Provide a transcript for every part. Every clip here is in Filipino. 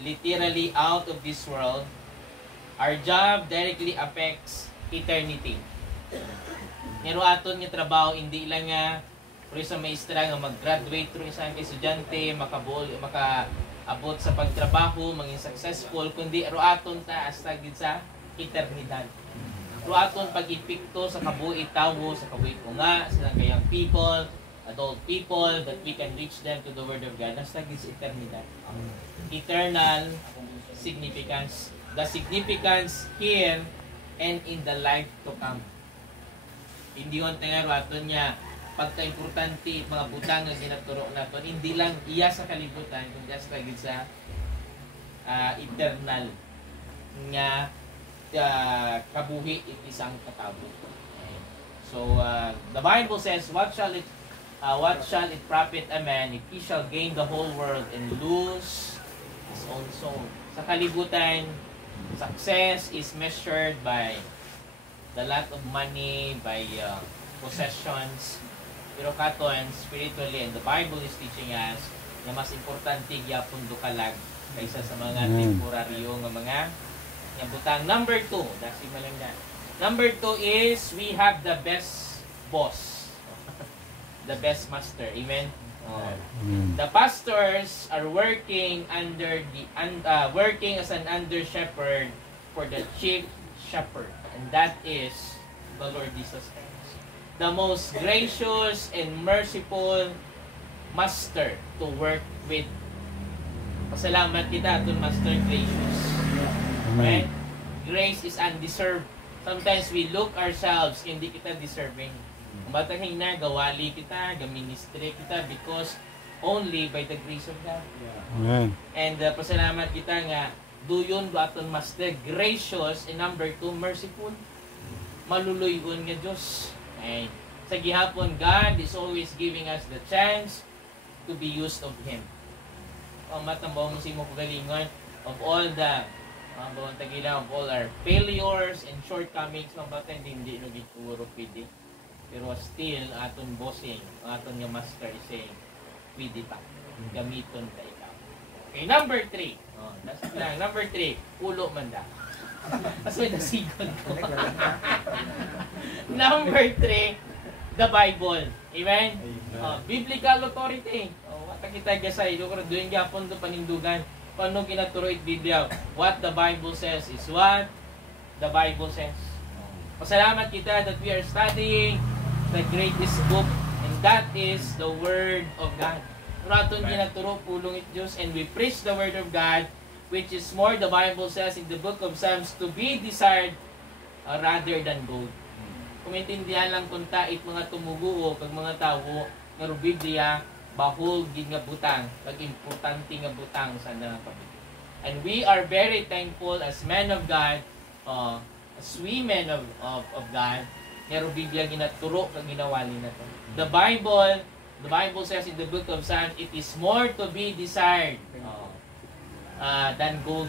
literally out of this world. Our job directly affects eternity. Pero aton nga trabaho hindi lang nga pero sa maestra nga mag-graduate through isang estudyante, makaabot sa pagtrabaho, maging successful, kundi aro aton ta hasta gid sa eternidad. Aro aton pag-epekto sa kabuhi tawo, sa kabuhi nga sa young people, adult people, that we can reach them to the Word of God hasta gid sa eternidad. Eternal significance. The significance here and in the life to come. Hindi on tengaro aton niya pagka-importante mga butang nga ginaturo naton, hindi lang iya sa kalibutan kundi sa gid sa eternal nga kabuhi isang katawo. So the Bible says, what shall it profit a man if he shall gain the whole world and lose his own soul? Sa kalibutan, success is measured by the lot of money, by possessions. Pero katon, spiritually, and the Bible is teaching us na mas importante gyapon dukalag kaysa sa mga temporaryo nga mga butang. Number 2, dasi malang na. Number 2 is we have the best boss. The best master. Amen. The pastors are working working as an under shepherd for the chief shepherd, and that is the Lord Jesus Christ, the most gracious and merciful master to work with. Pasalamat kita atong Master gracious. Right? Grace is undeserved. Sometimes we look ourselves, hindi kita deserving. Matahing na, gawali kita, gaministry kita because only by the grace of God. Amen. And pasalamat kita nga, duyon ba aton Master, gracious, and number 2, merciful. Maluluyon nga Diyos. Okay. Sa gihapon, God is always giving us the chance to be used of Him. Matambaw mo si mo kagalingon of all the of all our failures and shortcomings, mabata hindi nagituro pwede. Pero still, aton bossing, aton nga master is saying, pwede pa. Gamiton ka ikaw. Okay, number 3. That's lang. Number 3, ulo man da. Tapos may nasigon ko. Number 3, the Bible. Amen? Biblical authority. Wata kita sa ilo, kung doon gapon do panindugan. Paano kinaturo it Biblia? What the Bible says is what the Bible says. Pasalamat kita that we are studying the greatest book, and that is the Word of God. Raton ginaturo pulong it Diyos, and we preach the Word of God, which is more, the Bible says in the book of Psalms, to be desired rather than gold. Kung maintindihan lang kung tait mga tumuguo, pag mga tao, nga Biblia, bahol gid nga butang, pag importante nga butang sa nang pamilya. And we are very thankful as men of God, as we men of God, nga Biblia ginaturo kag ginawali nato. The Bible says in the book of Psalms, it is more to be desired than gold.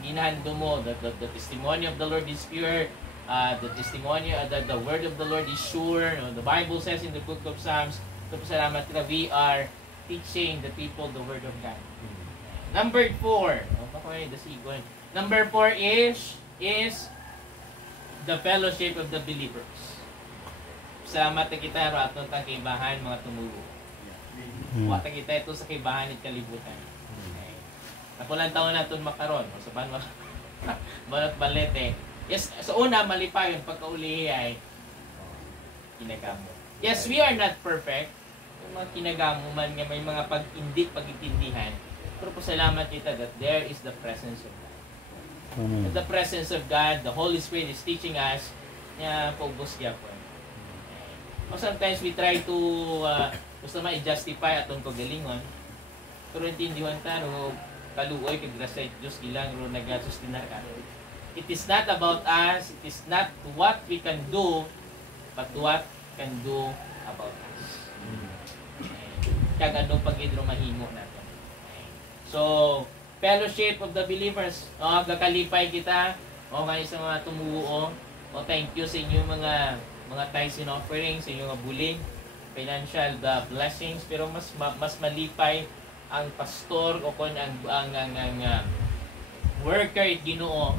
Ginahando mo, the testimony of the Lord is pure, the testimony, the word of the Lord is sure. The Bible says in the book of Psalms, so pasalamat ka, we are teaching the people the Word of God. Number 4. Number 4 is the fellowship of the believers. Pasalamat na kita, raton tang kaibahan, mga tumugo. Wata kita ito sa kaibahan at kalibutan. Napulang taon natin makaroon. O sa pan balot balete. Yes, sa una, malipayon, pagkaulihi ay kinagamo. Yes, we are not perfect. Mga kinagamo man nga may mga pag-intindihan, pero pasalamat kita that there is the presence of God. At the presence of God, the Holy Spirit is teaching us na pagubos siya po. Sometimes we try to gusto ma-justify atong kagalingon, pero intindihan ta ro kaluoy kag grasya Dios ilang ro nagasustinar ka. It is not about us, it is not what we can do, but what can do about us. Kag anong pag-idro mahimo natin. So, fellowship of the believers. Gakalipay kita. Kayo sa mga tumuo. Thank you sa inyo mga tithes and offerings, sa inyo mga bulig, financial blessings. Pero mas malipay ang pastor o kung ang worker it Ginoo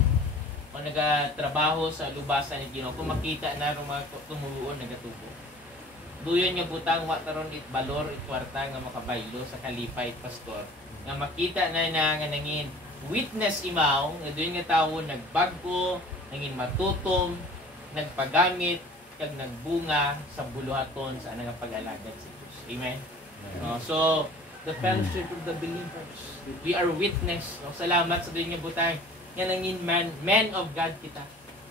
o nagatrabaho sa lubasan it Ginoo, kung makita na ro mga tumuon nagatubo. Duyon nga butang wa taron it balor it kwarta nga makabaylo sa kalipay pastor. Nga makita na nga nangin witness imaw nga duyon nga tawo nagbagko, nangin matutom, nagpagamit kag nagbunga sa buluhaton sa anang pag-alagad sa Dios. Amen. So the fellowship of the believers. We are witness. No? Salamat sa duyon nga butang nga nangin men of God kita.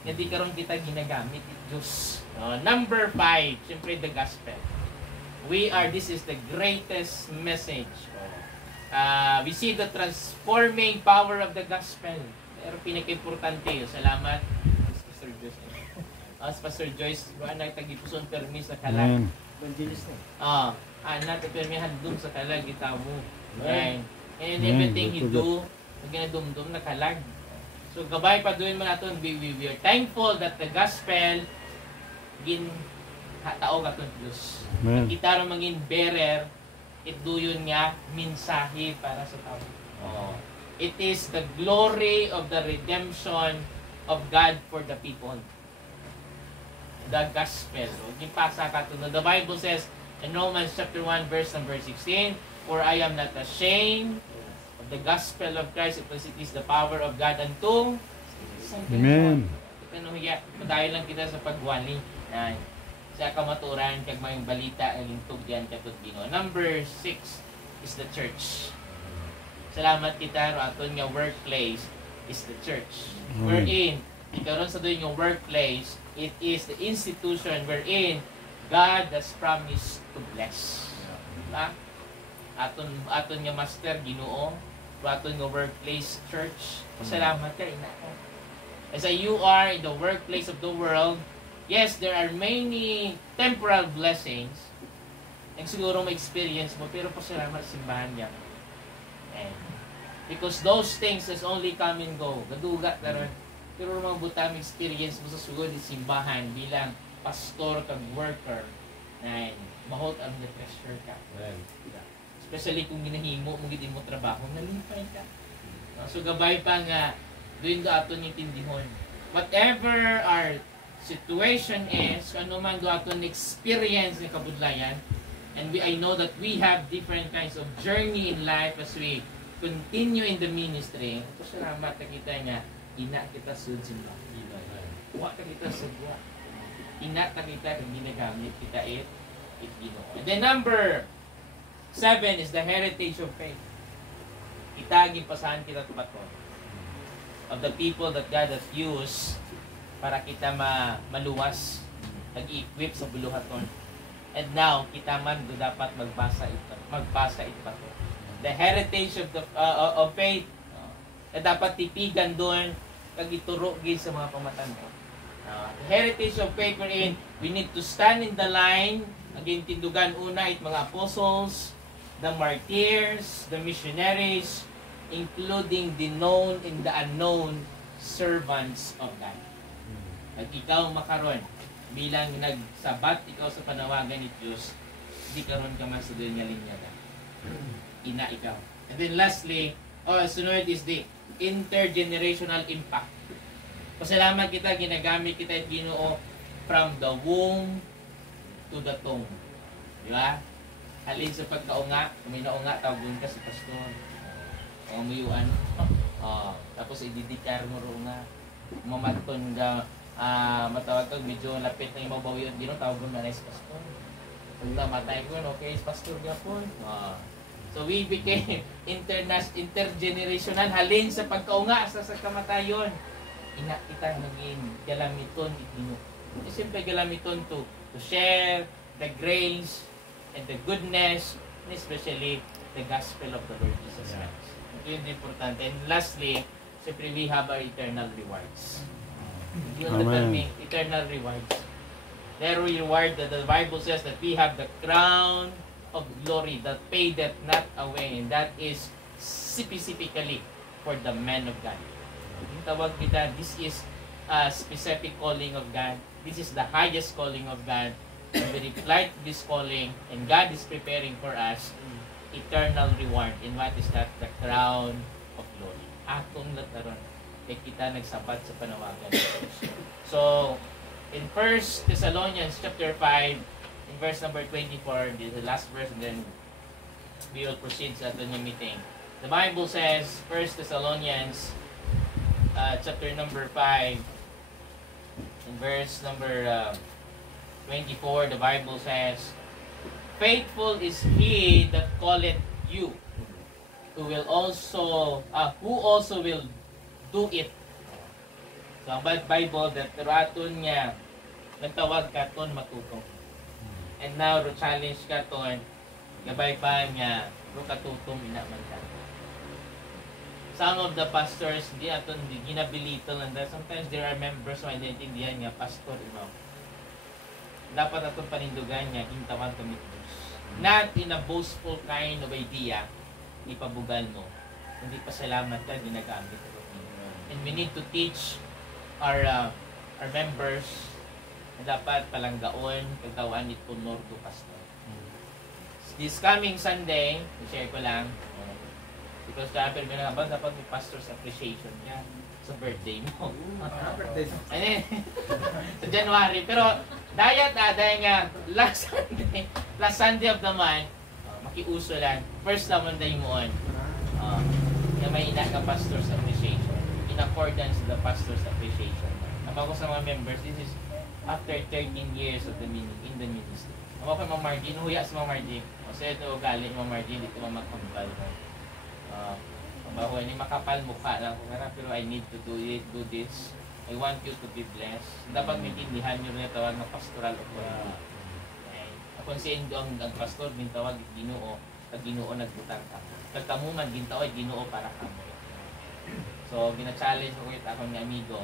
Nga di karon kita ginagamit it Dios. Number 5, siyempre the gospel. This is the greatest message. We see the transforming power of the gospel. Pero pinaka-importante, salamat Pastor Joyce. Pastor Joyce, na tagipuson permis sa kalag. Evangelist na. Permihan dum sa kalag itawo. And everything you do, ginadumdum na kalag. So gabay pa doon man naton, we are thankful that the gospel taog aton Dios. Kita ra mangin bearer it duyon nga mensahe para sa tao. It is the glory of the redemption of God for the people. The gospel. Gipasa ka to. The Bible says in Romans chapter 1 verse number 16, for I am not ashamed of the gospel of Christ, because it is the power of God unto Amen. Dahil lang kita sa pagwali. Sa kamaturan, kag may balita, naging tugyan katod Ginoo. Number 6 is the church. Salamat kita, aton nga workplace is the church. Wherein, ikaroon sa doon yung workplace, it is the institution wherein God has promised to bless. Diba? Aton nga master Ginoo, aton nga workplace church. Salamat ka, ina. As you are in the workplace of the world, yes, there are many temporal blessings ang siguro ma-experience mo, pero pasalamat sa simbahan niya. Because those things has only come and go. Gaduga karon. Pero mga butang experience mo sa sugod ng simbahan bilang pastor kag worker, mahot ang na-pressure ka. Especially kung ginahimo mo gid mo trabaho, nalipay ka. So gabay pa nga doon do aton intindihon. Whatever our situation is, ano man do aton experience ng kabudlayan, and I know that we have different kinds of journey in life as we continue in the ministry. Salamat na kita nga, ina kita sud simba. Wa ta kita sudwa. Ina ta kita kung ginagamit kita it Ginoo. And then number 7 is the heritage of faith. Kita gipasahan kita paton of the people that God has used para kita maluwas, nag-equip sa buluhaton. And now, kita man do dapat magbasa ito pato. The heritage of faith na dapat tipigan doon kag ituro gid sa mga pamatanda. The heritage of faith wherein we need to stand in the line, again tindugan una it mga apostles, the martyrs, the missionaries, including the known and the unknown servants of God. At ikaw makaron bilang nagsabat ikaw sa panawagan ni Diyos, di karon ka man sa doon nga linya ka. Ina ikaw. And then lastly, sunod is the intergenerational impact. Pasalamat kita, ginagamit kita at Ginoo from the womb to the tomb. Di ba? Halin sa pagkaunga, kung may naunga, tawagin ka sa pastor. O muyuan. Tapos ididikar mo ro nga. Mamaton ka, matawag ka, medyo lapit na yung mabawi at Ginoo, tawagin mo na sa pastor. Pag namatay ko, okay, pastor gapon. So we became intergenerational halin sa pagkaunga sa kamatayon. Ina kita naging galamiton itino. Siyempre galamiton to share the grace and the goodness, and especially the gospel of the Lord Jesus Christ. Ito yung importante. And lastly, siyempre we have our eternal rewards. You understand me? Eternal rewards. The reward that the Bible says that we have the crown of glory that fadeth not away, and that is specifically for the men of God. Yung tawag kita, this is a specific calling of God. This is the highest calling of God. And we reply to this calling, and God is preparing for us eternal reward. And what is that? The crown of glory. Atong lataron. Kaya kita nagsabat sa panawagan. So, in 1 Thessalonians chapter 5, in verse number 24, this is the last verse, and then we will proceed sa ating meeting. The Bible says, 1 Thessalonians chapter number 5, in verse number 24, the Bible says, faithful is he that calleth you, who also will do it. So ang Bible that raton niya nagtawag ka ton matutong. And now ro challenge ka ton gabay pa niya ro katutong inaman ka. Some of the pastors di aton di ginabilito lang dahil sometimes there are members who identity niya pastor imo. Dapat atong panindugan niya hintawan kami Diyos. Not in a boastful kind of idea ipabugal mo. Hindi pa salamat ka ginagamit mo. And we need to teach our members na dapat palanggaon kagawaan ito Nordo Pastor. This coming Sunday, i-share ko lang, because dapat may nangabang dapat may pastor's appreciation niya sa birthday mo. Sa January. Pero dahil nga last Sunday of the month, makiuso lang. First na Monday mo on. Na may ina ka pastor's appreciation. In accordance to the pastor's appreciation. Naman ko sa mga members, this is after 13 years of in the ministry. Naman ko Ma'am Margie, huya sa Ma'am Margie. O sa ito, galing Ma'am Margie, hindi ko mamakambal mo. Mabaho, hindi makapal mukha lang ko nga, pero I need to do this. I want you to be blessed. Dapat maintindihan nyo na tawag ng pastoral authority. Kung siya ang pastor, gintawag, Ginoo, pag Ginoo nagbutang ka. Pagkamuman, gintawag, Ginoo para ka mo. So, gina-challenge ko ito akong amigo.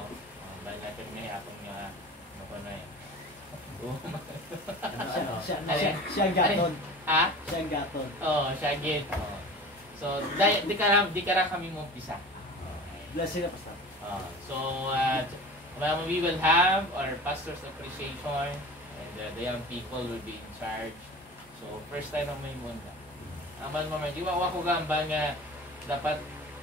Bali natin ngayon akong ano ko na yan. Siya gaton. Ha? Siya gaton. Oo, siya git. So, di ka ra kami mong pisa. Blessing na pastor. So, we will have our pastor's appreciation and the young people will be in charge. So, first time ang may munda. Aman mo, di ba ko gamba nga dapat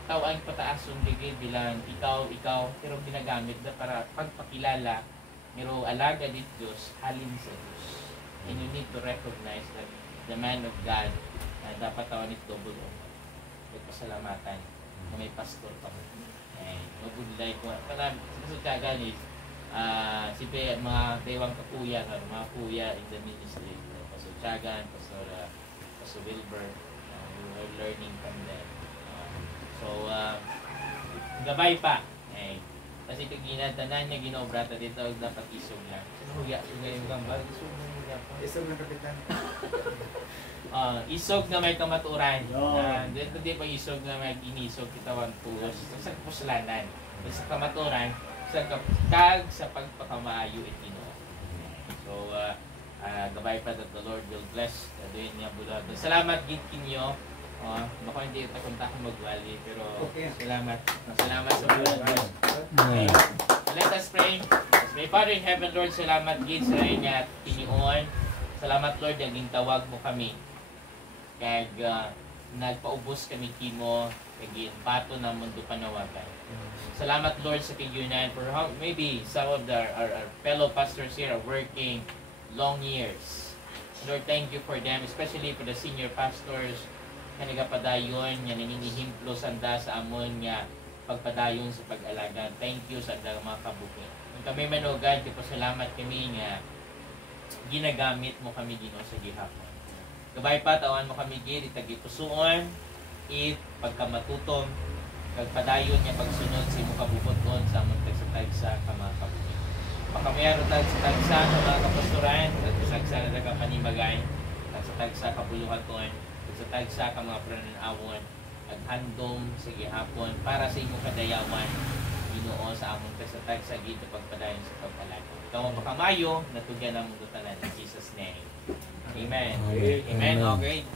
ikaw ang pataason ligid bilang ikaw, pero ginagamit na para pagpakilala, pero alaga dit Diyos, halin sa Diyos. And you need to recognize that the man of God, dapat tawag it double honor. Pagpasalamatan na may pastor pa mo. Mabudlay ko. Para sa tiyagan is, siyempre mga tewang kakuya, mga kuya in the ministry. Pastor Tiagan, Pastor Wilbur, we were learning from them. So, gabay pa. Kasi pag ginatanan niya, ginobrata dito, dapat isog lang. Huya, ngayon gambal, isog na yung gapon. Isog ng kapitan. Isog na may kamaturan. Hindi pa isog na may ginisog, kitawang tulos. Sa puslanan. Sa kamaturan, sa kapitag, sa pagpakamaayo at Ginoo. So, gabay pa that the Lord will bless. Doon niya bulat. Salamat gid kinyo. Baka hindi ito kung takong magwali, pero salamat. Salamat sa bulan. Okay. Let us pray. May Father in heaven, Lord, salamat gid sa inyong tinion. Salamat, Lord, naging tawag mo kami. Kag nagpaubos kami kimo, kagin pato na mundo panawagan. Salamat, Lord, sa kiyunan for how maybe some of our fellow pastors here are working long years. Lord, thank you for them, especially for the senior pastors na nagapadayon, nga naninihimplo sanda sa amon nga pagpadayon sa pag-alaga. Thank you sa mga kabuhi. Kung kami manugad, salamat kami nga ginagamit mo kami Ginoo sa gihapon. Gabay pa, tawan mo kami gid, itagipusuon, pagkamatutong, pagpadayon nga pagsunod sa imong kabubuton sa amon tagsa ka mga kabuhi. Pakamiyaro tagsa ng mga kapastoran, tagsa na nagkapanimagay, tagsa kabuluhaton, sa tagsa ka mga prananawon at handom sa gihapon para sa imong kadayawan Ginoo sa among tagsa gito pagpadayon sa pagpalago. Ikaw ang makamayo natugyan ang mundo tanan in Jesus name. Amen. Amen. Okay.